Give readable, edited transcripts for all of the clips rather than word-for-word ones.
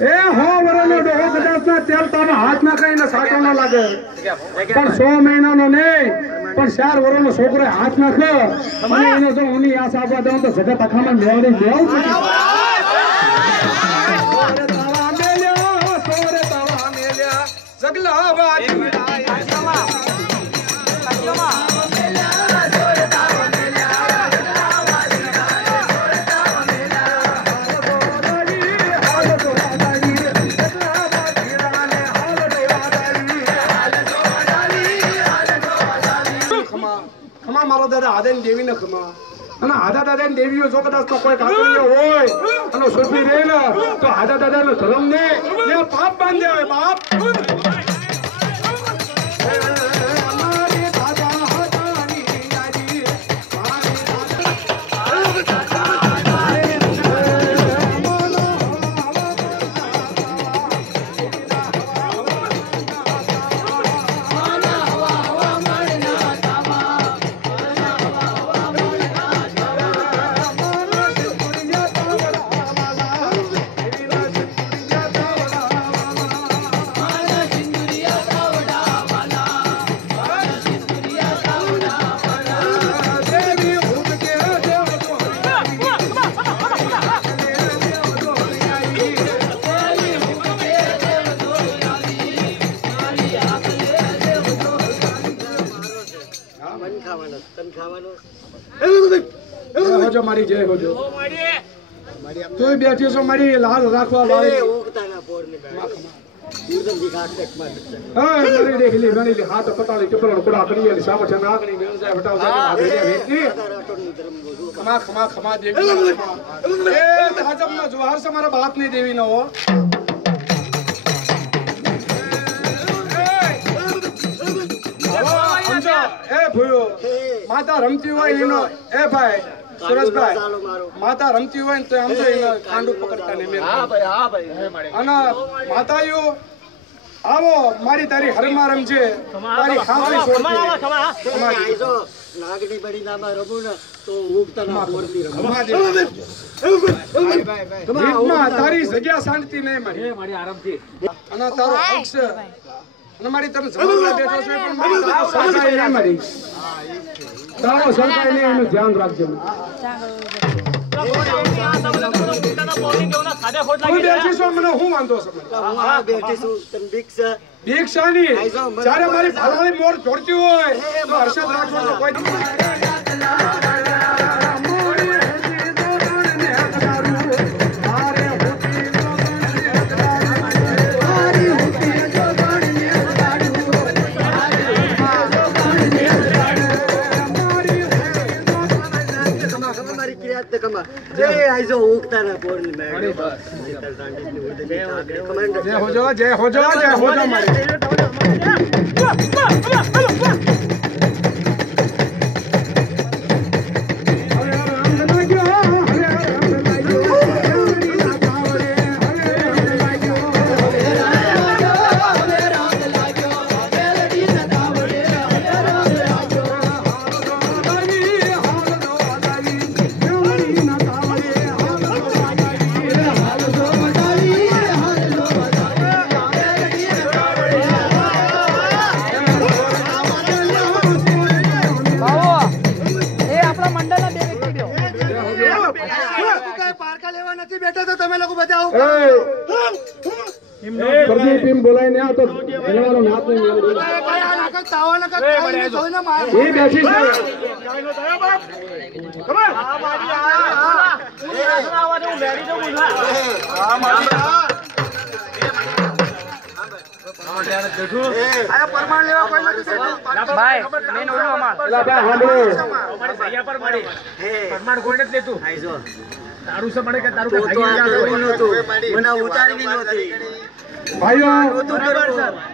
એ હો વરનો ડોહો કદાચના તેલ તાનો હાથ ના કઈને સાચો ન લાગે પણ 100 મહિનાનો નહીં પણ 4 વર્ષનો છોકરો હાથ નાખે અને એને જો ઉની આસ આપવા દઉં તો જગત આખામાં મેળવી દેવું પડે સોરે તાવા મેલ્યા સગલા વાજી મારો દાદા આદન દેવી ને ખમા અને આદા દાદા દેવીઓ જો કદાચ તો કોઈ કાકડીઓ હોય અને સુરભી રહે ને તો આદા દાદા નો ધર્મ ને પાપ બાંધે હોય બાપ હોજો મારી જય હોજો તું બેઠી છો મારી લાલ રાખવા વાળી હા મારી દેખલી ગણીલી હાથ પતાળી ચપરણ કુડા કરીએ સાવચ નાગણી મેલ જાય બટાવ જાય માધેરિયા વેતી ખમા ખમા ખમા દેવી એ હાજમના જવાહર સે મારા બાપ ની દેવી ન હો એ ભૂયો માતા રમતી હોય એનો એ ભાઈ સુરેશભાઈ માતા રમતી હોય તો આમ તો કાંડું પકડતા ને હા ભાઈ અને માતાઓ આવો મારી તારી હરમાં રમજે તારી ખાંસી છોડતી જો નાગની બડી નામાં રમું ને તો ઉગતા ના બોરતી રમું ભાઈ તારી જગ્યા શાંતિ નહીં મારી આરામથી અને તારો હક છે અને મારી તને જમવા બેઠો છે પણ મારી સરકાઈ નહીં મારી તારો સરકાઈ નહીં એનું ધ્યાન રાખજો મને હું વાંધો છે ભિક્ષાની જ્યારે મારી ફલાણી મોર જોડતી હોય તો હર્ષદ રાખજો તો કોઈ जय हो जाओ जय हो जाओ जय हो जाओ प्रदीप टीम बोलाय ने तो घणवारो नाथ ने मेल दे तावा न का जोई ना मार ये बैठी છે કાઈનો દયા બાપ ખબર હા મારી આ એ આવા જો મેરી જો બોલા હા મારી આયા પરમાણ લેવા કોઈ નથી ભાઈ મેન ઓલો અમાર એલા ભાઈ હાંડો અમારી સૈયા પર મારી પરમાણ કોઈ નથી લેતું આઈ જો તારું સે મળે કે તારું કે ભાઈ નહોતું મને ઉતારવી નહોતી ભાઈઓ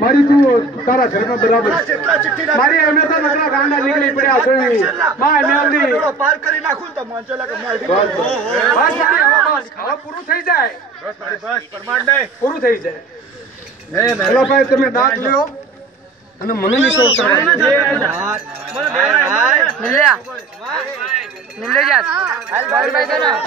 મારી તું તારા ઘરમાં બરાબર મારી અમે તો નકરા ગાંડા નીકળી પડ્યા છે માં મેલડી પાર કરી નાખું તો મોંચેલા કે મારી બસ મારી ખાવા પૂરું થઈ જાય બસ મારી બસ પરમાણ નહીં પૂરું થઈ જાય હેલો ભાઈ તમે દાંત લ્યો અને મને ની શોખ કરે મિલ્યા મિલ્લે જા હાલ ભાઈ ભાઈ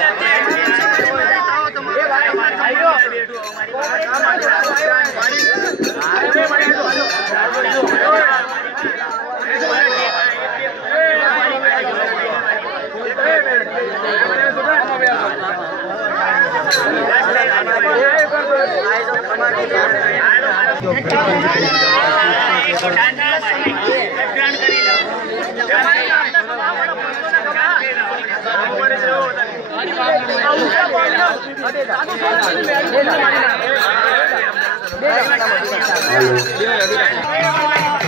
Halo.